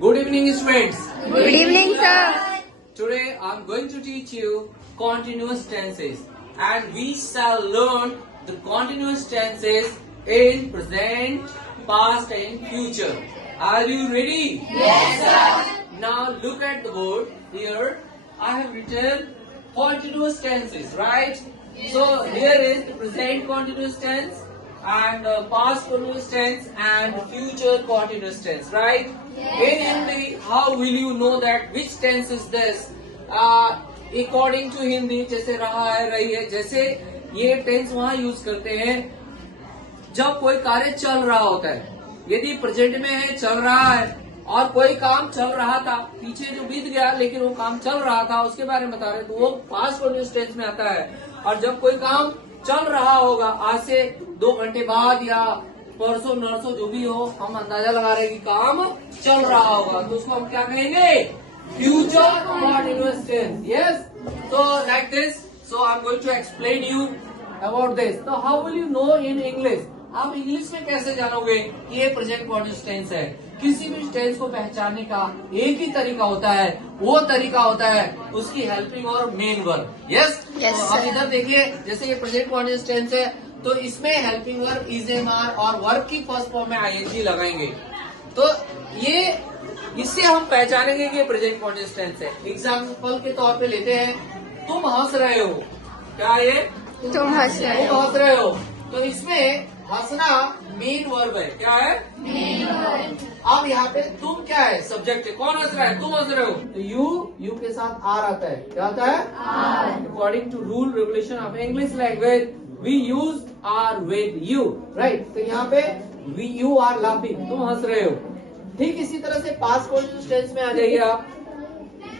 Good evening, students. Good evening, sir. Today I'm going to teach you continuous tenses, and we shall learn the continuous tenses in present, past, and future. Are you ready? Yes, sir. Now look at the board. Here I have written continuous tenses, right? So here is the present continuous tense and past continuous tense and future continuous tense, right? In Hindi, how will you know that which tense is this? According to Hindi, जैसे रहा है, रही है, जैसे ये tense वहाँ use करते हैं जब कोई कार्य चल रहा होता है. यदि प्रेजेंट में है, चल रहा है, और कोई काम चल रहा था, पीछे जो बीत गया लेकिन वो काम चल रहा था, उसके बारे में बता रहे, तो वो पास्ट कंटिन्यूअस टेंस में आता है. और जब कोई काम चल रहा होगा, आज से 2 घंटे बाद या परसों नरसों जो भी हो, हम अंदाजा लगा रहे हैं कि काम चल रहा होगा, तो उसको हम क्या कहेंगे? Future continuous tense. Yes, so like this. So I'm going to explain you about this. So how will you know in English? आप इंग्लिश में कैसे जानोगे कि ये प्रेजेंट कंटिन्यूअस टेंस है? किसी भी टेंस को पहचानने का एक ही तरीका होता है, वो तरीका होता है उसकी हेल्पिंग और मेन वर्ब. यस, अब इधर देखिए, जैसे ये प्रेजेंट कंटिन्यूअस टेंस है तो इसमें helping verb is am are और वर्ब की फर्स्ट फॉर्म में आईएनजी लगाएंगे, तो ये इससे हम पहचानेंगे कि ये प्रेजेंट कंटिन्यूअस टेंस है. एग्जाम्पल के तौर पे लेते हैं, तुम हंस रहे हो. क्या ये? तुम हंस रहे हो. तुम हंस रहे हो, तो इसमें हंसना मेन वर्ब है. क्या है? Main verb. अब यहाँ पे तुम क्या है? सब्जेक्ट है. कौन हंस रहा है? तुम हंस रहे हो, तो यू के साथ आर आता है. क्या आता है? Are. According to rule regulation of English language we use are with you, right. तो यहाँ पे वी यू आर लाफिंग, तुम हंस रहे हो. ठीक इसी तरह से पास्ट कंटिन्यूअस टेंस में आ जाइए आप.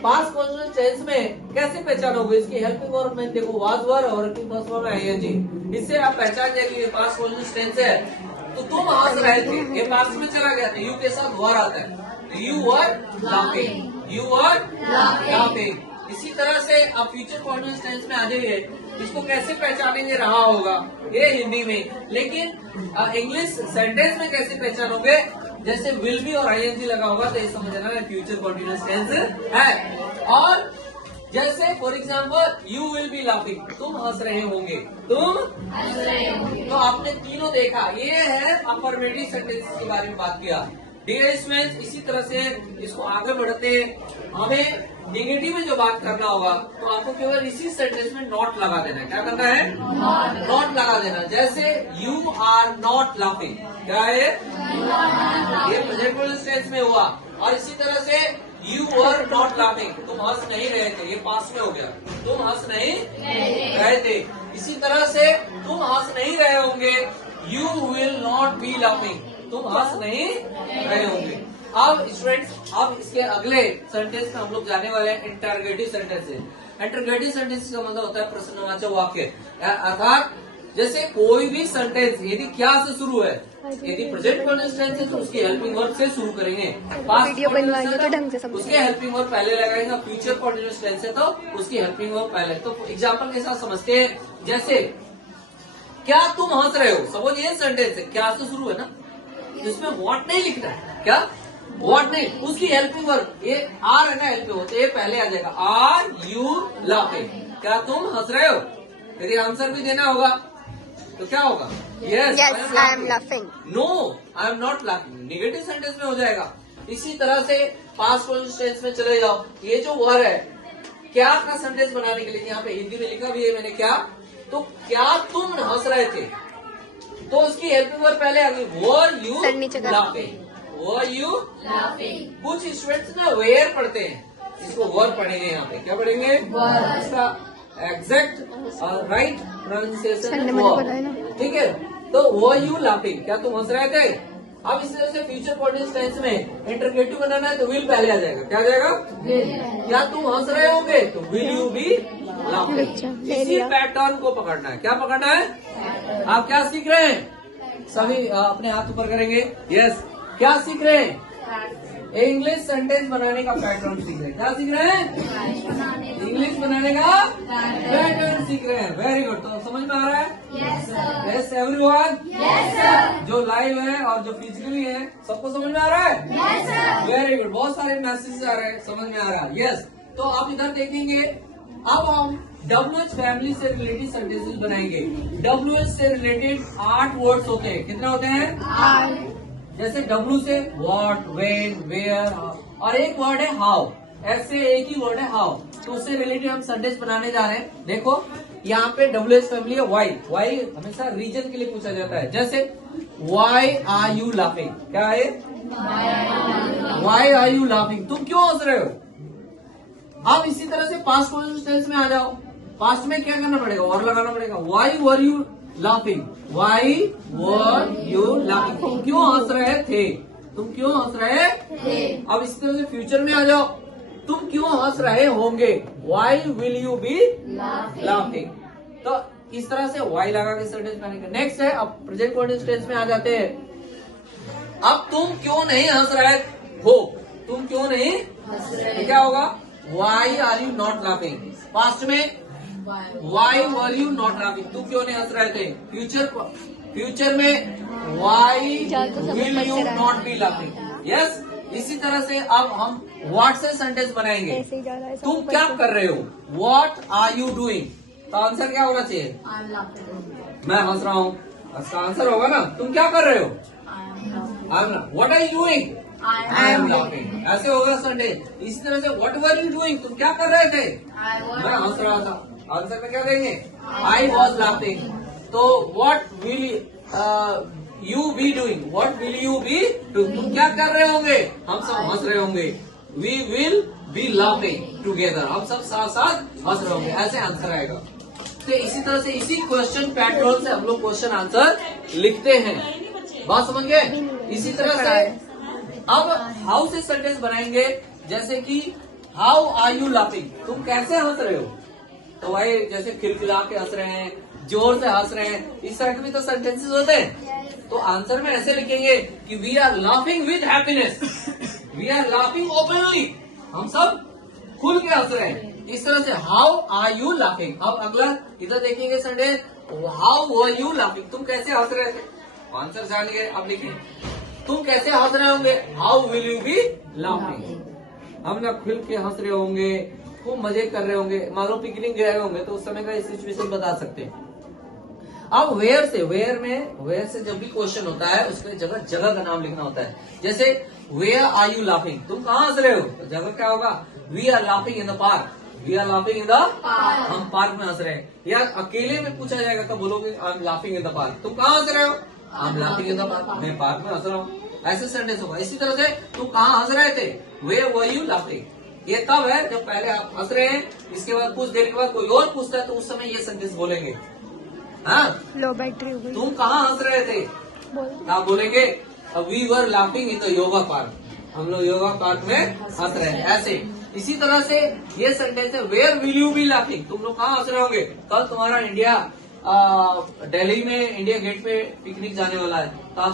पास्ट कंटिन्यूअस टेंस में कैसे पहचानोगे? इसकी हेल्पिंग वर्ब में देखो वाज वर और फर्स्ट फॉर्म में आईएनजी. इससे आप पहचान जाएंगे पास्ट कंटिन्यूअस टेंस है. तो तुम हंस रहे थे, ये पास्ट में चला गया था, यू के साथ वर आता है, you were laughing, you were laughing. इसी तरह से अब फ्यूचर कंटिन्यूअस टेंस में आ जाइए. इसको कैसे पहचानेंगे रहा होगा ये हिंदी में, लेकिन इंग्लिश सेंटेंस में कैसे पहचानोगे? जैसे विल बी और आईएनजी लगा होगा तो ये समझना है फ्यूचर कंटिन्यूअस टेंस है. और जैसे for example you will be laughing, तुम हंस रहे होंगे, तुम हंस रहे होंगे. तो आपने तीनों देखा, ये है अफर्मेटिव सेंटेंस के बारे में बात किया. डियर स्टूडेंट्स, इसी तरह से इसको आगे बढ़ते हमें नेगेटिव में जो बात करना होगा तो आपको केवल इसी सेंटेंस में नॉट लगा देना है. क्या करना है? नॉट लगा देना. जैसे यू आर नॉट लाफिंग, क्या है? ये प्रेजेंट कंटिन्यूअस टेंस में हुआ. और इसी तरह से यू वर नॉट लाफिंग, तुम हंस नहीं रहे थे, ये पास्ट में हो गया, तुम हंस नहीं रहे थे. इसी तरह से तुम हंस नहीं रहे होंगे, you will not be laughing, तुम हंस नहीं रहे होंगे. अब स्टूडेंट्स, अब इसके अगले सेंटेंस में हम लोग जाने वाले हैं इंटरोगेटिव सेंटेंसेस. इंटरोगेटिव सेंटेंस का मतलब होता है प्रश्नवाचक वाक्य. अर्थात जैसे कोई भी सेंटेंस यदि क्या से शुरू है, यदि प्रेजेंट कंटिन्यूअस टेंस है तो उसकी हेल्पिंग वर्ब से शुरू करेंगे. वीडियो बनवाइए तो ढंग से सब उसके हेल्पिंग वर्ब पहले लगाएंगे. फ्यूचर कंटिन्यूअस टेंस है तो उसकी हेल्पिंग वर्ब पहले. तो एग्जाम्पल के साथ समझते हैं. जैसे क्या तुम हंस रहे हो, सपोज ये सेंटेंस है, क्या से शुरू है ना, जिसमें व्हाट नहीं लिखना है. क्या? व्हाट नहीं, उसकी हेल्पिंग वर्ब ये आर है ना, हेल्पिंग वर्ब, तो ये पहले आ जाएगा. आर यू लाफिंग, क्या तुम हंस रहे हो? यदि आंसर भी देना होगा तो क्या होगा? Yes, I am laughing. No, I am not laughing, negative sentence में हो जाएगा. इसी तरह से पास्ट कंटिन्यूअस टेंस में चले जाओ. ये जो वर्ड है क्या का सेंटेंस बनाने के लिए, यहाँ पे हिंदी में लिखा भी है मैंने, क्या, तो क्या तुम हंस रहे थे, तो उसकी हेल्पिंग वर्ब पहले आ गई, were you laughing, were you laughing. कुछ स्टूडेंट्स ना वेयर पढ़ते हैं, इसको वर पढ़ेंगे. यहाँ पे क्या पढ़ेंगे? इसका एग्जैक्ट राइट प्रोनाउंसिएशन, ठीक है. तो वर यू लाफिंग, क्या तुम हंस रहे थे. अब इस तरह से फ्यूचर कंटिन्यूअस टेंस में इंटरोगेटिव बनाना है तो विल पहले आ जाएगा. क्या आ जाएगा? क्या तुम हंस रहे होंगे, तो विल यू बी लाफिंग. इसी पैटर्न को पकड़ना है. क्या पकड़ना है? आप क्या सीख रहे हैं? सभी अपने हाथ ऊपर करेंगे. यस, क्या सीख रहे हैं? इंग्लिश सेंटेंस बनाने का पैटर्न सीख रहे हैं. क्या सीख रहे हैं? इंग्लिश बनाने का पैटर्न सीख रहे हैं. Very good. तो समझ में आ रहा है? Yes everyone. जो लाइव है और जो फिजिकली है, सबको समझ में आ रहा है? वेरी गुड, बहुत सारे मैसेजेस आ रहे हैं, समझ में आ रहा है। यस, तो आप इधर देखेंगे, अब हम WH फैमिली से रिलेटेड सेंटेंसेस बनाएंगे। WH से रिलेटेड 8 वर्ड्स होते हैं। कितने होते हैं? जैसे W से व्हाट, व्हेन, वेयर, और एक वर्ड है हाउ। ऐसे एक ही वर्ड है हाउ, तो उससे रिलेटेड हम सेंटेंस बनाने जा रहे हैं। देखो यहाँ पे WH फैमिली है वाई। वाई हमेशा रीजन के लिए पूछा जाता है। जैसे वाई आर यू लाफिंग, क्या है? वाई आर यू लाफिंग, तुम क्यों हंस रहे हो? अब इसी तरह से पास्ट कंटिन्यूअस टेंस में आ जाओ। पास्ट में क्या करना पड़ेगा? और लगाना पड़ेगा। Y were you laughing, Y were you laughing, तुम क्यों हंस रहे थे? तुम क्यों हंस रहे थे? अब इसी तरह से फ्यूचर में आ जाओ, तुम क्यों हंस रहे होंगे? Why will you be laughing. तो इस तरह से वाई लगा के सेंटेंस बनेगा। नेक्स्ट है, अब प्रेजेंट कंटिन्यूअस टेंस में आ जाते हैं। अब तुम क्यों नहीं हंस रहे हो? तुम क्यों नहीं हंस रहे? क्या होगा? Why are you not laughing. Past में why were you not laughing, तुम क्यों नहीं हंस रहे थे? फ्यूचर में why will you not be laughing. Yes, इसी तरह से अब हम व्हाट से सेंटेंस बनाएंगे। तुम क्या कर रहे हो? व्हाट आर यू डूइंग, तो आंसर क्या होना चाहिए? मैं हंस रहा हूँ, इसका आंसर होगा ना तुम क्या कर रहे हो? What are you doing? I am laughing. ऐसे होगा सेंटेंस। इसी तरह से व्हाट वर यू डूइंग, तुम क्या कर रहे थे? मैं हंस रहा था। आंसर में क्या देंगे? I was laughing. तो what will you be doing, what will you be doing, तुम क्या कर रहे होंगे? हम सब हंस रहे होंगे। We will be laughing together, हम सब साथ साथ हंस रहे होंगे। ऐसे आंसर आएगा। तो इसी तरह से इसी क्वेश्चन पैटर्न से हम लोग क्वेश्चन आंसर लिखते हैं। बात समझ गए? इसी तरह से अब हाउ से सेंटेंस बनाएंगे। जैसे कि हाउ आर यू लाफिंग, तुम कैसे हंस रहे हो? तो भाई जैसे खिलखिला के हंस रहे हैं, जोर से हंस रहे हैं, इस तरह के भी तो सेंटेंसेस होते हैं। तो आंसर में ऐसे लिखेंगे कि we are laughing with happiness, we are laughing openly, हम सब खुल के हंस रहे हैं। इस तरह से हाउ आर यू लाफिंग। अब अगला इधर देखेंगे sentence, how were you laughing, तुम कैसे हंस रहे थे? आंसर जान गए। अब लिखें, तुम कैसे हंस रहे होंगे? How will you be laughing, हम ना खुल के हंस रहे होंगे, खूब मजे कर रहे होंगे। मान लो पिकनिक गए होंगे तो उस समय का सिचुएशन बता सकते हैं। अब वेयर से, वेयर से जब भी क्वेश्चन होता है उसके जगह का नाम लिखना होता है। जैसे वेयर आर यू लाफिंग, तुम कहाँ हंस रहे हो? तो जगह क्या होगा? We are laughing in the park, we are laughing in the park, हम पार्क में हंस रहे हैं। या अकेले में पूछा जाएगा तो बोलोगे आई am laughing in the park, तुम कहाँ हंस रहे हो? आई am laughing in the park, मैं पार्क में हंस रहा हूँ। ऐसे सेंटेंस होगा। इसी तरह से तुम कहाँ हंस रहे थे? वेयर वर यू लाफिंग, ये तब है जब पहले आप हंस रहे हैं, इसके बाद कुछ देर के बाद कोई और पूछता है तो उस समय ये सेंटेंस बोलेंगे। हाँ, लो बैटरी हो गई। तुम कहाँ हंस रहे थे? आप बोलेंगे we were laughing in the yoga park, हम लोग योगा पार्क में हंस रहे हैं। ऐसे इसी तरह से ये सेंटेंस है, where will you be laughing, तुम लोग कहाँ हंस रहे होंगे? कल तुम्हारा इंडिया दिल्ली में इंडिया गेट पे पिकनिक जाने वाला है, तो आप